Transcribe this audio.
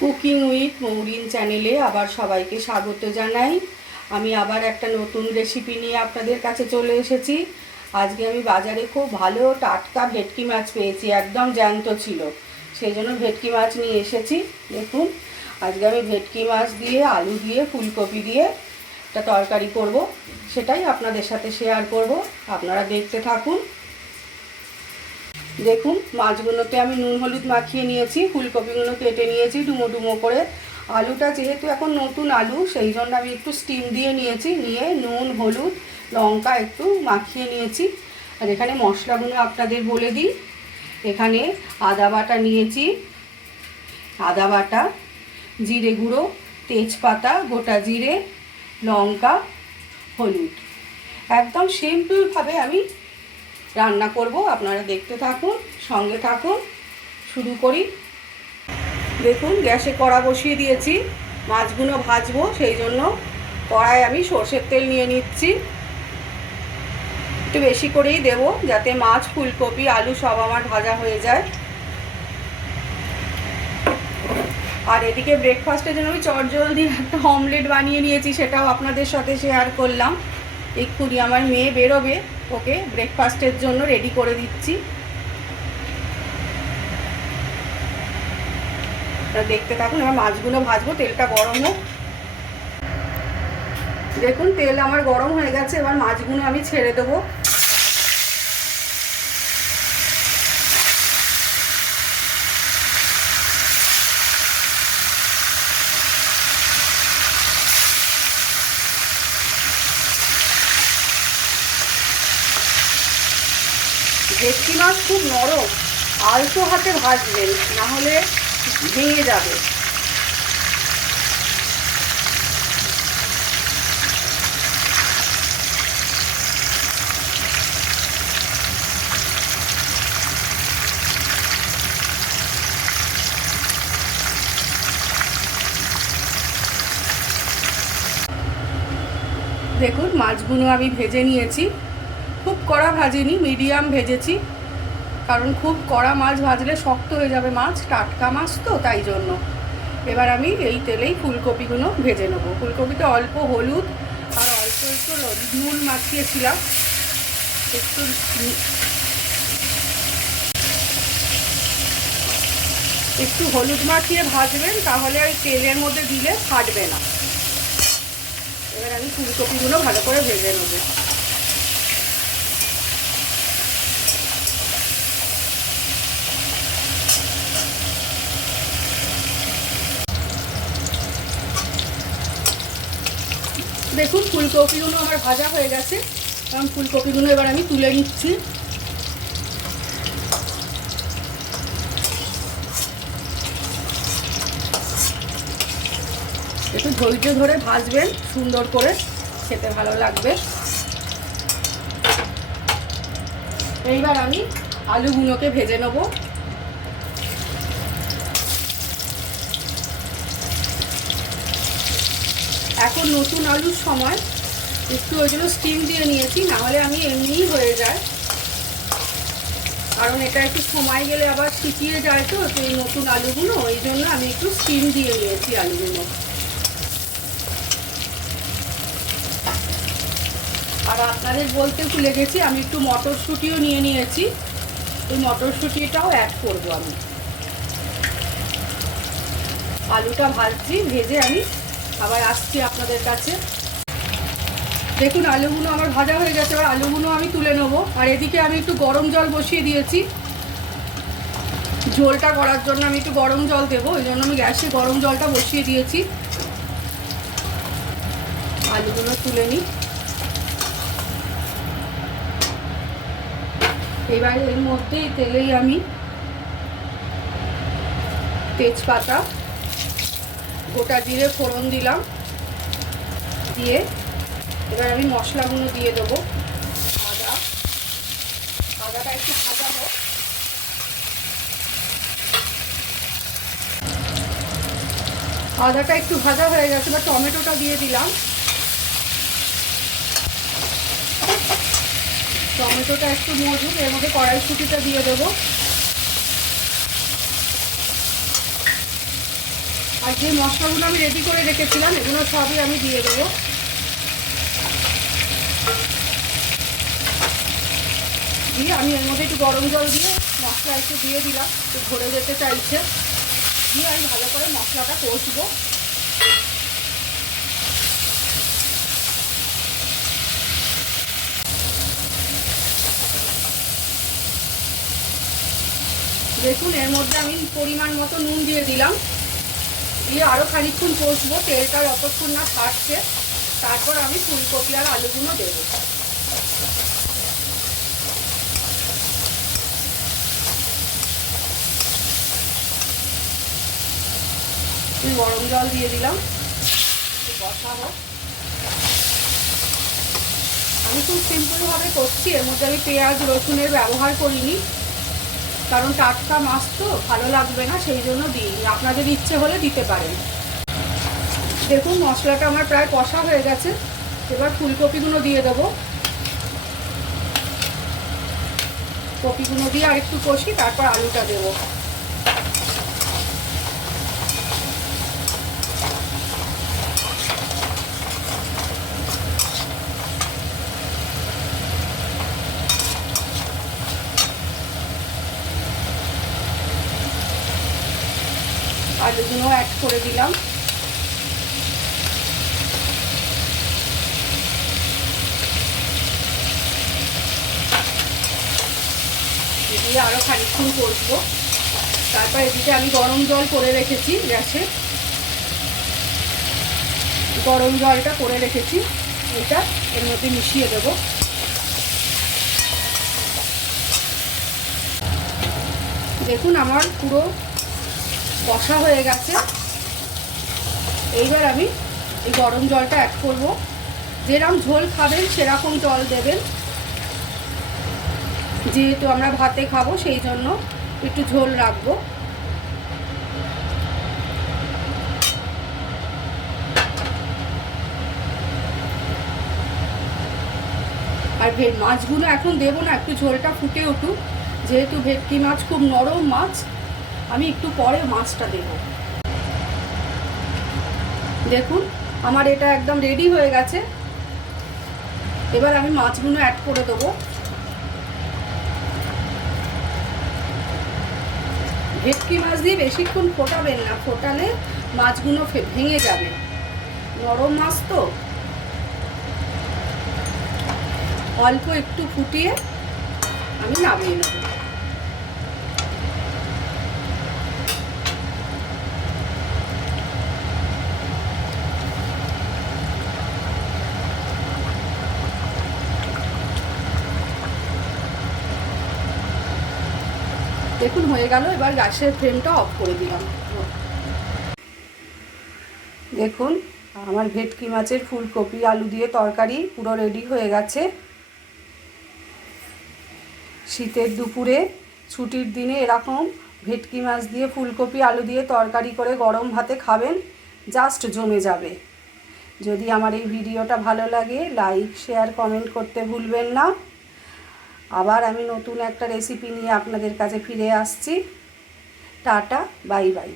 Cooking with Mourin চ্যানেলে আবার সবাইকে স্বাগত জানাই। আমি আবার একটা নতুন রেসিপি নিয়ে আপনাদের কাছে চলে এসেছি। আজকে আমি বাজারে খুব ভালো টাটকা ভেটকি মাছ পেয়েছি, একদম জ্যান্ত ছিল। সেই জন্য ভেটকি মাছ নিয়ে এসেছি, দেখুন। আজকে আমি ভেটকি মাছ দিয়ে, আলু দিয়ে, ফুলকপি দিয়ে একটা তরকারি করব। সেটাই আপনাদের সাথে শেয়ার করব। আপনারা দেখতে থাকুন। দেখুন মাছগুলোতে আমি নুন, হলুদ মাখিয়ে নিয়েছি ফুলকপিগুলো কেটে নিয়েছি, ডুমো ডুমো করে। আলুটা যেহেতু এখন নতুন আলু, সেই জন্য আমি একটু স্টিম দিয়ে নিয়েছি, নিয়ে নুন, হলুদ, লঙ্কা একটু মাখিয়ে নিয়েছি। আর এখানে মশলাগুলো আপনাদের বলে দিই। এখানে আদা বাটা নিয়েছি, আদা বাটা, জিরে গুঁড়ো, তেজপাতা, গোটা জিরে, লঙ্কা, হলুদ। একদম সিম্পলভাবে আমি রান্না করব, আপনারা দেখতে থাকুন, সঙ্গে থাকুন, শুরু করি। দেখুন, গ্যাসে কড়া বসিয়ে দিয়েছি, মাছগুলো ভাজবো, সেই জন্য কড়ায় আমি সর্ষের তেল নিয়ে নিচ্ছি। একটু বেশি করেই দেব, যাতে মাছ, ফুলকপি, আলু সব আমার ভাজা হয়ে যায়। আর এদিকে ব্রেকফাস্টের জন্য আমি চটজলদি একটা অমলেট বানিয়ে নিয়েছি, সেটাও আপনাদের সাথে শেয়ার করলাম। এক্ষুনি আমার মেয়ে বেরোবে। ওকে ব্রেকফাস্টের জন্য রেডি করে দিচ্ছি। তা দেখতে থাকুন এবার মাছগুলো ভাজবো, তেলটা গরম হোক। দেখুন, তেল আমার গরম হয়ে গেছে, এবার মাছগুলো আমি ছেড়ে দেবো। ভেটকি মাছ খুব নরম, আলতো হাতে ভাজবেন না হলে ভেঙে যাবে। দেখুন, মাছগুলো আমি ভেজে নিয়েছি। কড়া ভাজিনি মিডিয়াম ভেজেছি। কারণ খুব কড়া মাছ ভাজলে শক্ত হয়ে যাবে মাছ, টাটকা মাছ তো, তাই জন্য। এবার আমি এই তেলেই ফুলকপিগুলো ভেজে নেব। ফুলকপিতে অল্প হলুদ আর অল্প একটু নুন মাখিয়েছিলাম। একটু একটু হলুদ মাখিয়ে ভাজবেন, তাহলে ওই তেলের মধ্যে দিলে ফাটবে না। এবার আমি ফুলকপিগুলো ভালো করে ভেজে নেব। দেখুন, ফুলকপিগুলো আমার ভাজা হয়ে গেছে। কারণ ফুলকপিগুলো এবার আমি তুলে নিচ্ছি। একটু ধৈর্য ধরে ভাজবেন, সুন্দর করে খেতে ভালো লাগবে। এইবার আমি আলুগুলোকে ভেজে নেব। এখন নতুন আলুর সময়। একটু ওই জন্য স্টিম দিয়ে নিয়েছি, নাহলে আমি এমনিই হয়ে যায়। কারণ এটা একটু সময় গেলে আবার শুকিয়ে যায় তো এই নতুন আলুগুলো, ওই জন্য আমি একটু স্টিম দিয়ে নিয়েছি আলুগুলো। আর আপনাদের বলতে ভুলে গেছি, আমি একটু মটরশুঁটিও নিয়ে নিয়েছি। ওই মটরশুঁটিটাও অ্যাড করব আমি। আলুটা ভাজছি, ভেজে আমি আবার আসছি আপনাদের কাছে। দেখুন, আলুগুলো আমার ভাজা হয়ে গেছে, এবার আলুগুলো আমি তুলে নেব। আর এদিকে আমি একটু গরম জল বসিয়ে দিয়েছি। ঝোলটা করার জন্য আমি একটু গরম জল দেবো, ওই জন্য আমি গ্যাসে গরম জলটা বসিয়ে দিয়েছি। আলুগুলো তুলে নিই। এবার এর মধ্যেই তেলেই আমি তেজপাতা গোটা জিরে ফোড়ন দিলাম। দিয়ে এবার আমি মশলাগুলো দিয়ে দেবো। আদা। আদাটা একটু ভাজা হোক। আদাটা একটু ভাজা হয়ে গেছে বা টমেটোটা দিয়ে দিলাম। টমেটোটা একটু মজুক এর মধ্যে কড়াইশুটিটা দিয়ে দেবো। আর যে মশলাগুলো আমি রেডি করে রেখেছিলাম, এগুলো সবই আমি দিয়ে দেবো। দিয়ে আমি এর মধ্যে একটু গরম জল দিয়ে মশলা একটু দিয়ে দিলাম, একটু ধরে যেতে চাইছে। দিয়ে আমি ভালো করে মশলাটা কষবো। দেখুন, এর মধ্যে আমি পরিমাণ মতো নুন দিয়ে দিলাম। দিয়ে আরও খানিক্ষণ কষবো তেলটা যতক্ষণ না ছাড়ছে তারপর আমি ফুলকপি আর আলুগুলো দেবো। গরম জল দিয়ে দিলাম বসাবো। আমি খুব সিম্পলভাবে করছি, এর মধ্যে আমি পেঁয়াজ, রসুনের ব্যবহার করিনি। কারণ টাটকা মাছ তো ভালো লাগবে না, সেই জন্য দিই আপনাদের ইচ্ছে হলে দিতে পারেন। দেখুন, মশলাটা আমার প্রায় কষা হয়ে গেছে। এবার ফুলকপিগুলো দিয়ে দেবো। কপিগুলো দিয়ে আর একটু কষি, তারপর আলুটা দেবো। আলুগুলো অ্যাড করে দিলাম। দিয়ে আরও খানিক্ষণ কষবো। তারপর এদিকে আমি গরম জল করে রেখেছি গ্যাসে। গরম জলটা করে রেখেছি। এটা এর মধ্যে মিশিয়ে দেবো। দেখুন আমার পুরো কষা হয়ে গেছে। এইবার আমি এই গরম জলটা অ্যাড করব। যেরকম ঝোল খাবেন, সেরকম জল দেবেন। যেহেতু আমরা ভাতে খাব, সেই জন্য একটু ঝোল রাখব। আর ভেট মাছগুলো এখন দেবো না, একটু ঝোলটা ফুটে উঠুক। যেহেতু ভেটকি মাছ খুব নরম মাছ আমি একটু পরে মাছটা দেব। দেখুন, আমার এটা একদম রেডি হয়ে গেছে। এবার আমি মাছগুলো অ্যাড করে দেবো। ভেটকি মাছ দিয়ে বেশিক্ষণ ফোটাবেন না, ফোটালে মাছগুলো ভেঙে যাবে। নরম মাছ তো। অল্প একটু ফুটিয়ে আমি নামিয়ে নেব। দেখুন, হয়ে গেল, এবার গ্যাসের ফ্লেমটা অফ করে দিলাম। দেখুন, আমার ভেটকি মাছের ফুলকপি, আলু দিয়ে তরকারি পুরো রেডি হয়ে গেছে। শীতের দুপুরে, ছুটির দিনে এরকম ভেটকি মাছ দিয়ে ফুলকপি, আলু দিয়ে তরকারি করে গরম ভাতে খাবেন জাস্ট জমে যাবে। যদি আমার এই ভিডিওটা ভালো লাগে লাইক শেয়ার কমেন্ট করতে ভুলবেন না। আবার আমি নতুন একটা রেসিপি নিয়ে আপনাদের কাছে ফিরে আসছি। Ta-ta bye bye.